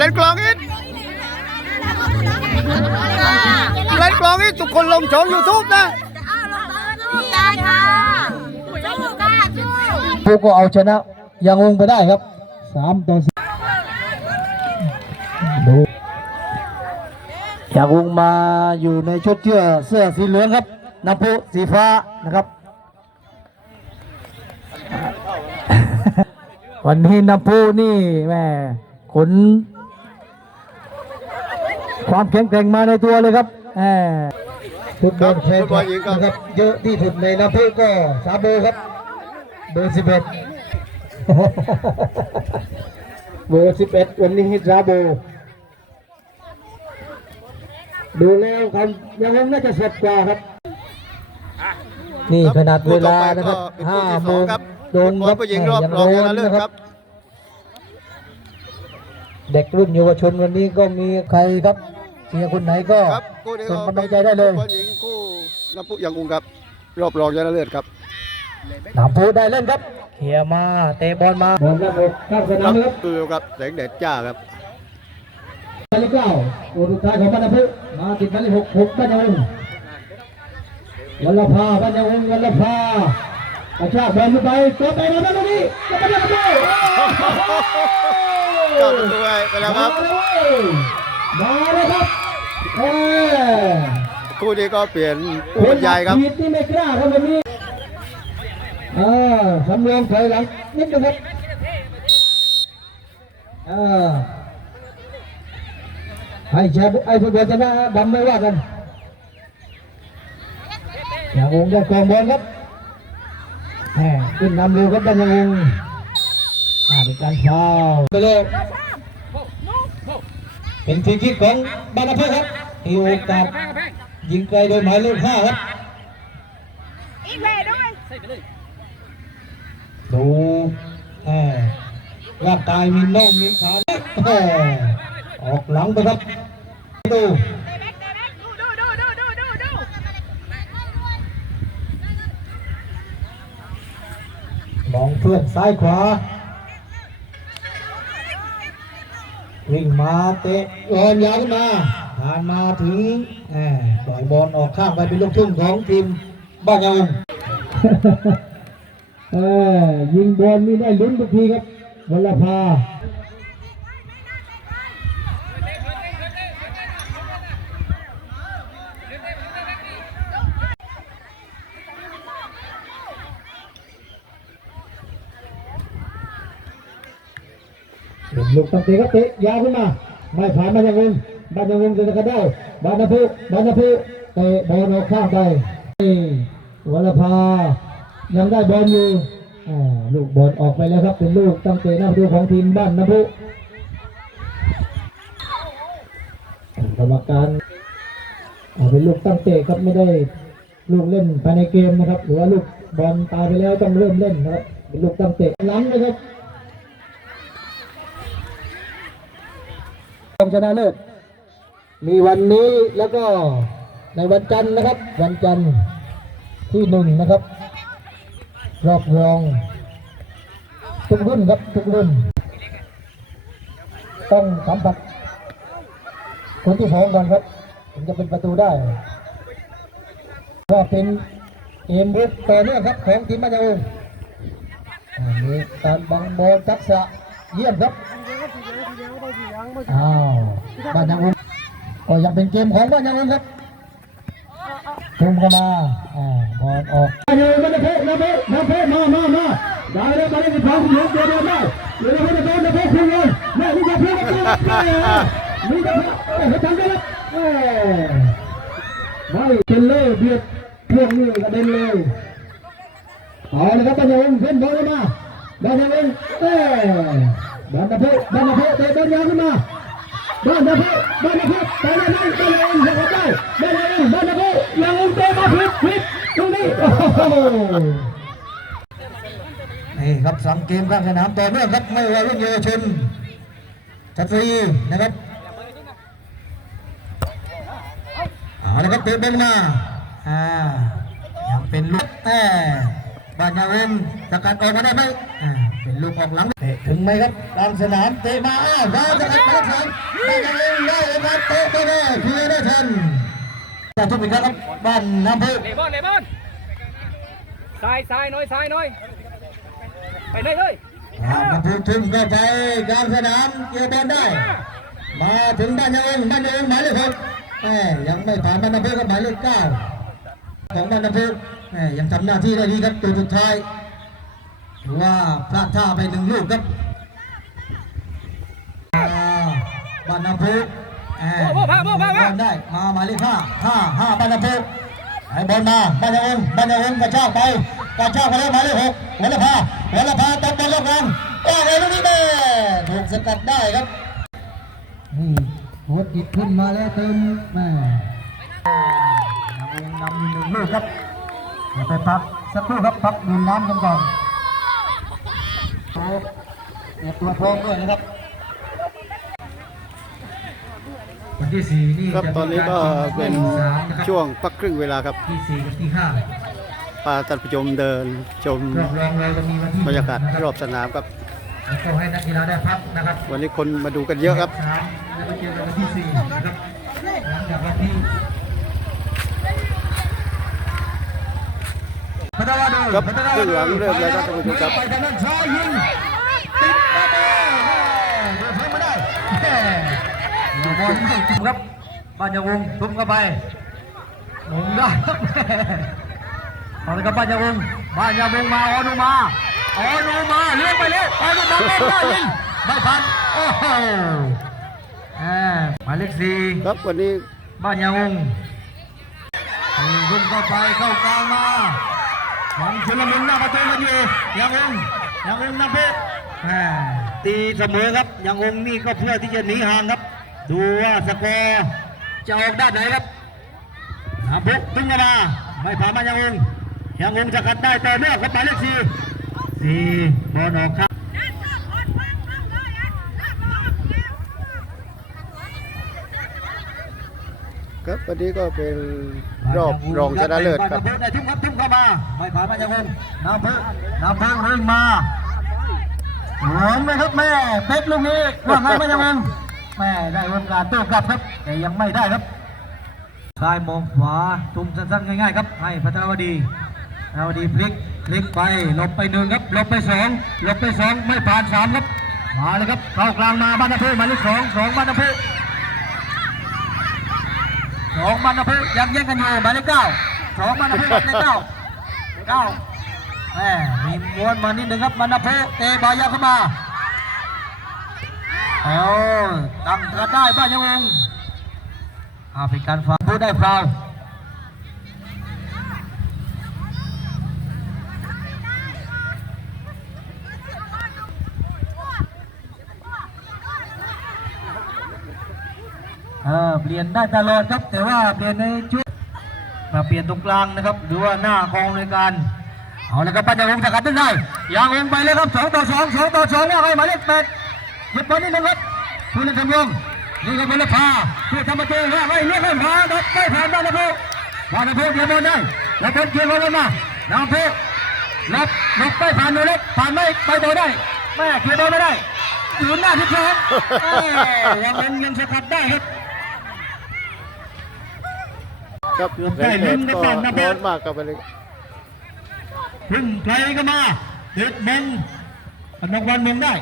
เล่นกลองอีกเล่นกลองอีกทุกคนลงช่องยูทูบนะผู้ก็เอาชนะยังวงไปได้ครับสามต่อสี่ดูยังวงมาอยู่ในชุดเสื้อเสื้อสีเหลืองครับน้ำพุสีฟ้านะครับ วันนี้น้ำพุนี่แม่ขน ความแข็งแกร่งมาในตัวเลยครับแหมฟุตบอลแฟนคลับนะครับเยอะที่สุดในน้ำพุก็สามเบอร์ครับเบอร์สิบเอ็ดเบอร์สิบเอ็ดวันนี้ฮิตราโบดูแล้วครับยังน่าจะสดกว่าครับ นี่ขนาดเวลานะครับห้าโมงครับโดนบอลผู้หญิงรอบรองชนะเลิศครับ เด็กรุ่นเยาวชนวันนี้ก็มีใครครับ เชียร์คนไหนก็ครับคู่นี้ส่งกำลังใจได้เลยบอลหญิงคู่น้ำพุยังกุงครับรอบรองชนะเลิศครับหนามพูได้เล่นครับเขี่ยร์มาเตะบอลมาบอลครับข้ามสคนามรับครับคือครับแสงแดดจ้าครับหมายเลขเก้าตัวสุดท้ายของบ้านนาพุมาติดหมายเลขหกหกบ้านยาวงวันละพาบ้านยาวงวันละพากระชากบอลขึ้นไปตัวไปมาแล้วตรงนี้จะไปได้ประตูก็ประตูไปแล้วครับมาแล้วครับ เออคู่นี้ก็เปลี่ยนผู้บรรยายครับผิดนี่ไม่กล้าครับวันนี้อ่าสำรองถอยหลังนิดนึงครับอ่าให้แชร์ไอ้ผู้บอลชนะดำไม่ว่ากันอย่างวงได้กองบอลครับแหมขึ้นนำเร็วครับดันยังวงอ่าเป็นการฟาวล์ไปเลยเป็นฟรีคิกของบานาเพครับ ทีโอกาสยิงไกลโดยหมายเลขห้าครับอีกแม่ด้วยดูแหมร่างกายมีน่องมีขาแหมออกหลังไปครับดูมองเพื่อนซ้ายขวาวิ่งมาเตะบอลยาวขึ้นมา ผ่านมาถึงแหมปล่อยบอลออกข้างไปเป็นลูกทุ่งของทีมบ้านยาวงเออยิงบอลนี่ได้ลุ้นทุกทีครับวลภาเห็นลูกตั้งเตะก็เตะยาวขึ้นมา ไม่ผ่านบานยังวง บานยังวงจะกระได้บานนาพุบานนาพุเตะบอลออกข้างไปนี่วรภายังได้บอลอยู่อ่าลูกบอลออกไปแล้วครับเป็นลูกตั้งเตะหน้าประตูของทีมบ้านนาพุกรรมการเป็นลูกตั้งเตะครับไม่ได้ลูกเล่นภายในเกมนะครับหรือว่าลูกบอลตายไปแล้วต้องเริ่มเล่นนะครับเป็นลูกตั้งเตะล้ำนะครับรองชนะเลิศ มีวันนี้แล้วก็ในวันจันทร์นะครับ วันจันทร์ที่หนึ่งนะครับ รอบรอง ทุกรุ่นครับทุกรุ่น ต้องสัมผัสคนที่สองก่อนครับถึงจะเป็นประตูได้ก็เป็นเกมรุกต่อเนื่องครับของทีมบ้านยาองอันนี้การบังบอลทักษะเยี่ยมครับอ้าวบ้านยังอุ้ม ก็ยังเป็นเกมของบ้านยังอุ้มครับทุ่มเข้ามาอ่าบอลออกบ้านยังอุ้มมันจะเพ่นะเพ่นะเพ่มามามาได้เลยมาเลยสิบสองสิบหกเดี๋ยวเดี๋ยวได้เดี๋ยวเราจะโดนนะเพ่คุณเลยแม่นี่จะเพ่กันลยนี่จะเพ่เฮ้ยทำได้แล้วเอ้ไม่เป็นเล่เบียดพวกนี้กระเด็นเลยเอาเลยครับบ้านยังเพ่นบอลมาบ้านยังอุ้มเอ้ยบ้านนะเพ่บ้านนะเพ่เตะบอลยาวขึ้นมา บ้านนะพี่บ้านนะพี่บ้านนะพี่บ้านนะพี่ยังได้บ้านนะพี่บ้านนะพี่ยังอุ้มเตะมาผิดผิดตรงนี้โอ้โหนี่ครับสังเกมข้างสนามต่อเนื่องครับไม่ว่ารุ่นเยาวชนชัตรีนะครับเอาละครับเตะบอลมาอ่ายังเป็นลูกแต่บ้านยางองสกัดออกมาได้ไหมอ่าเป็นลูกออกหลังเตะถึงไหมครับกลางสนามเตะมาอ้าวว้าวสกัดมาแล้วครันยางองได้โอกาสเตะไปได้คือได้ทันแต่ ทุกคนครับบ้านน้ำพุเลบอนเลบอนทรายทรายน้อยทรายน้อย ไปเลยเลยอ่าน้ำพุทุ่มเข้าไปกลางสนามเกี่ยวบอลได้ มาถึงบ้านยางองบ้านยางองหมายเลขหกแหมยังไม่ผ่านบ้านน้ำพุก็หมายเลขเก้าของบ้านน้ำพุแหมยังทำหน้าที่ได้ดีครับตัวสุดท้ายถือว่าพลาดท่าไปหนึ่งลูกครับอ่าบ้านน้ำพุ แหมบอลได้ มาหมายเลขห้าห้าห้าบ้านน้ำพุให้บอลมาบ้านยางองบ้านยางองกระชากไปกระชากไปแล้วหมายเลขหกหัวละพาหัวละพาตัดบอลรอบกลางโอ้โหลูกนี้แม่ถูกสกัดได้ครับนี่โคตรดิดขึ้นมาแล้วเติมแม่นำเองนำหนึ่งลูกครับเดี๋ยวไปพักสักครู่ครับพักดื่มน้ำกันก่อนโอ้เตรียมตัวพร้อมด้วยนะครับ วันที่สี่นี่ครับจะตอนนี้ก็เป็นสามนะครับช่วงพักครึ่งเวลาครับที่สี่กับที่ห้าพาท่านผู้ชมเดินชมรอบรองเราจะมีวันที่บรรยากาศนะครอบสนามครับแล้วก็ให้นักกีฬาได้พักนะครับ วันนี้คนมาดูกันเยอะครับสามแล้วก็เจอกันวันที่สี่นะครับหลังจากวันที่พัฒนาดูครับพัฒนาครึ่งหลังเริ่มแล้วครับท่านผู้ชมครับ ไปทางด้านซ้ายยิงติดมาได้เดินเพิ่มมาได้แม่อย่า บอลไม่จุ่มครับบ้านยาวงทุ่มเข้าไปหมุนได้ครับแม่เอาเลยครับบ้านยาวงบ้านยาวงมาออนุมาออนุมาเลี้ยงไปเลยออนุมาไม่ได้ยิงไม่ทันโอ้โหแหมหมายเลขสี่ครับวันนี้บ้านยางงรุ่งเข้าไปเข้ากลางมาหวังชุลมุนหน้าประตูกันอยู่ยางงยางงนำเพชรแหม่ตีเสมอครับยางงนี่ก็เพื่อที่จะหนีห่างครับ ดูว่าสกอร์จะออกด้านไหนครับนำเพชรตึงกันมาไม่ผ่านมายางงยางงจะกัดได้ต่อเนื่องครับหมายเลขสี่สี่บอลออกครับครับวันนี้ก็เป็นรอบรองชนะเลิศครับได้ทุ่มครับทุ่มเข้ามาไม่ผ่านมายังงน้ำพึ่งน้ำพึ่งเร่งมาหลวมเลยครับแม่เพชรลูกนี้ว่าไงมายังง แม่ได้โอกาสโต้กลับครับ แต่ยังไม่ได้ครับซ้ายมองขวาทุ่มสั้นๆง่ายๆครับ ให้พัทรวดีพัทรวดีพลิกพลิกไปหลบไปหนึ่งครับหลบไปสองหลบไปสองไม่ผ่านสามครับมาเลยครับเข้ากลางมาบ้านน้ำพึ่งหมายเลขสองสองบ้านน้ำพึ่งสองมันนะพุยังแย่งกันอยู่หมายเลขเก้าสองมันนะพุหมายเลขเก้าเก้าแหมมีม้วนมานิดหนึ่งครับมันนะพุเตะบายาเข้ามา เอาตั้งกระได้บ้านยังงอาเป็นการฟังผู้ได้ฟาวล์เออเปลี่ยนได้ตลอดครับ แต่ว่าเปลี่ยนในชุดมาเปลี่ยนตรงกลางนะครับ หรือว่าหน้ากองในการเอาแล้วครับปัญญาวงศ์สกัดได้ยางวงไปเลยครับสองต่อสองสองต่อสองว่าไงหมาเลขแปด ยิบบอลนิดนึงครับผู้เล่นทำยงนี่ก็เป็นละพาเพื่อทำประตูว่าไงเลี้ยงให้พาดับไม่ผ่านบ้านนะพูบ้านนะพูเกี่ยวบอลได้แล้วบอลเกี่ยวบอลมาน้ำพูรับรับไม่ผ่านโนเล็กผ่านไม่ไปต่อได้แม่เกี่ยวบอลไม่ได้ยืนหน้าที่สองยังยังยังสกัดได้ครับครับแรงแดดก็ร้อนมากครับวันนี้พึ่งไกลก็มาเด็ดมงอนุวันมงได้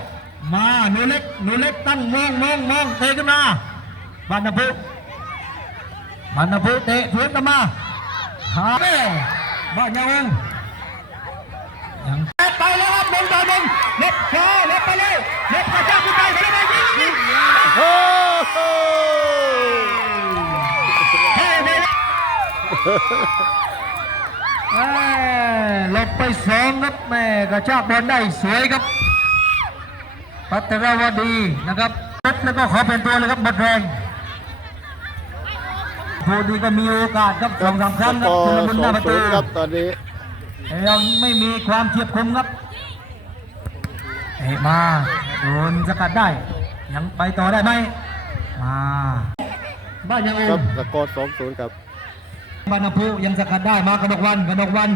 มาหนูเล็กหนูเล็กตั้งมองมองมองเตะขึ้นมาบานนพุบานนพุเตะสวนกันมาหาแม่บ้านยาวงยังไปแล้วครับมงต่อมงเล็บขวาเล็บไปเลยเล็บกระชากขึ้นไปเขาเลยมายิงยิงโอ้โหเฮ้ยเลยแม่หลบไปสองครับแม่กระชากบอลได้สวยครับ พัทรวดีนะครับปุ๊บแล้วก็ขอเป็นตัวเลยครับหมดแรงผู้ดีก็มีโอกาสครับสองสามครั้งสคกรับอคุณร์บุญสหอน้างประศูตูนย์ครับตอนนี้ยังไม่มีความเทียบคมครับเตะมาโดนสกัดได้ ยังไปต่อได้ไหมมาบ้านยังคอุ่รับนสกอร์สองศูนย์ครับบานนภูยังสกัดได้มากระดกวันกระดกวัน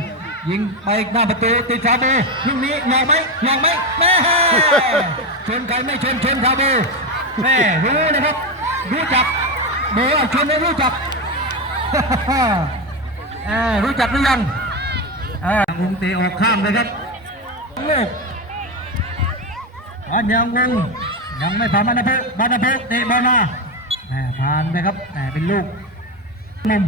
ยิงไปหน้าประตูติดชาบูลูกนี้หลอกไหมหลอกไหมแม่ชนใครไม่ชนชนชาบูแม่รู้นะครับ รู้จักเบอร์ชนไม่รู้จักรู้จักหรือยังอ่าวงเตะออกข้ามเลยครับลูกอันยังวงยังไม่ผ่านบานพุบานพุเตะบอลมาผ่านไปครับแหม่เป็นลูกมุม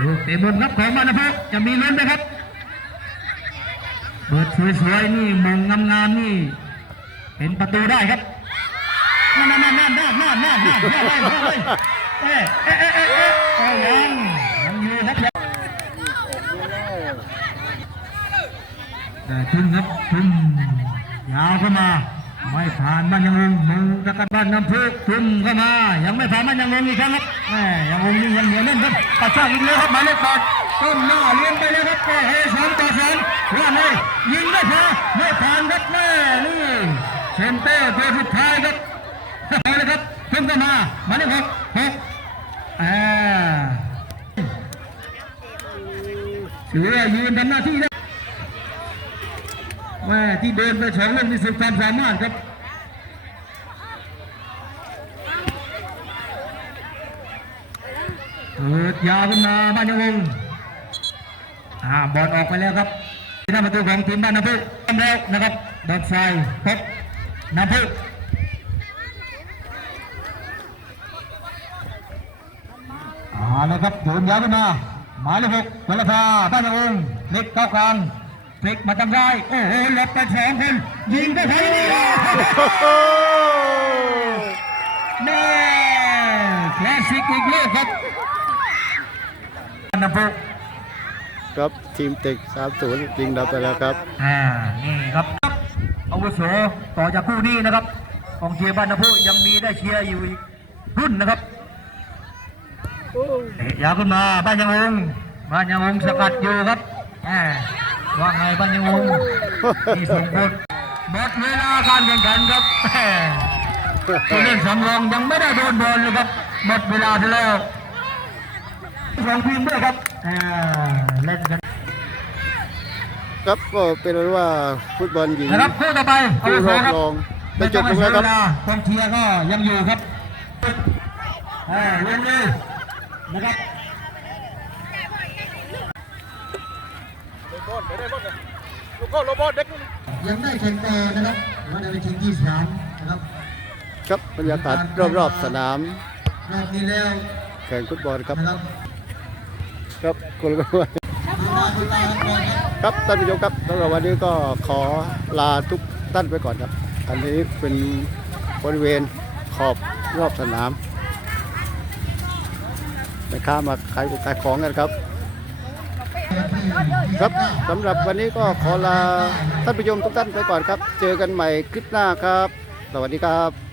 ลูกเตะบอลครับของบานะพุจะมีลุ้นไหมครับเปิดสวยๆนี่มงงามๆนี่ เป็นประตูได้ครับนั่นนั่นนั่นนั่นนั่นนั่นนั่นนั่นนั่นนั่นนั่นเอ๊ะเอ๊ะเอ๊ะเอ๊ะเอ๊ะเอ๊ะยังยังอยู่ครับยังแต่ทุ่มครับทุ่มยาวเข้ามา ไม่ผ่านบ้านยังงงมึงตะกันบ้านน้ำพุทุ่มเข้ามา ยังไม่ผ่านบ้านยังงงอีกครับแหมยังงงนี่ยังเหนียวแน่นครับกระชากอีกแล้วครับหมายเลขแปดต้นหน้าเลี้ยงไปเลยครับโอ้สองต่อสองว่าไงยิงไม่พอไม่ผ่านครับแม่นี่เซนเตอร์ตัวสุดท้ายครับเอาเลยครับเพิ่มเข้ามาหมายเลขหกหกอ่าถือยืนทำหน้าที่ได้ แม่ที่เดินไปสองเล่นมีสุดความสามารถครับเปิดยาวขึ้นมาบ้านยังวงอ่าบอลออกไปแล้วครับที่หน้าประตูของทีมบ้านน้ำพุทำแล้วนะครับบอลไฟพบน้ำพุอ่านะครับโยนยาวขึ้นมาหมายเลขหกวลภาบ้านยังวงเล็กเข้ากลาง พลิกมาทำได้ โอ้โหหลบไปสองคนยิงได้ทันทีแม่คลาสสิกอีกแล้วครับน้ำพุครับทีมเต็กสามศูนย์ยิงดับไปแล้วครับ อ่า นี่ครับอาวุโสต่อจากคู่นี้นะครับกองเชียร์บ้านน้ำพุยังมีได้เชียร์อยู่อีกรุ่นนะครับเตะยาวขึ้นมาบ้านยังงบ้านยังงสกัดอยู่ครับอ่า ว่าไงบ้านยังงที่ส่งบทหมดเวลาการแข่งขันครับแหม่ผู้เล่นสำรองยังไม่ได้โดนบอลเลยครับหมดเวลาไปแล้วสองทีมด้วยครับอ่าเล่นกันครับก็เป็นว่าฟุตบอลหญิงนะครับคู่ต่อไปคู่รอบรองได้จบลงแล้วครับกองเชียร์ก็ยังอยู่ครับอ่าลงเลยนะครับ ยังได้แข่งต่อนะครับวันนี้ชิงที่สามนะครับครับบรรยากาศรอบๆสนามรอบนี้แล้วแข่งฟุตบอลครับนะครับครับคนก็ว่าดูหน้าดูตากันก่อนครับครับท่านผู้ชมครับสำหรับวันนี้ก็ขอลาทุกท่านไปก่อนครับ อันนี้เป็นบริเวณขอบรอบสนามแม่ค้ามาขายขายของกันครับ ครับสำหรับวันนี้ก็ขอลาท่านผู้ชมทุกท่านไปก่อนครับ เจอกันใหม่คลิปหน้าครับ สวัสดีครับ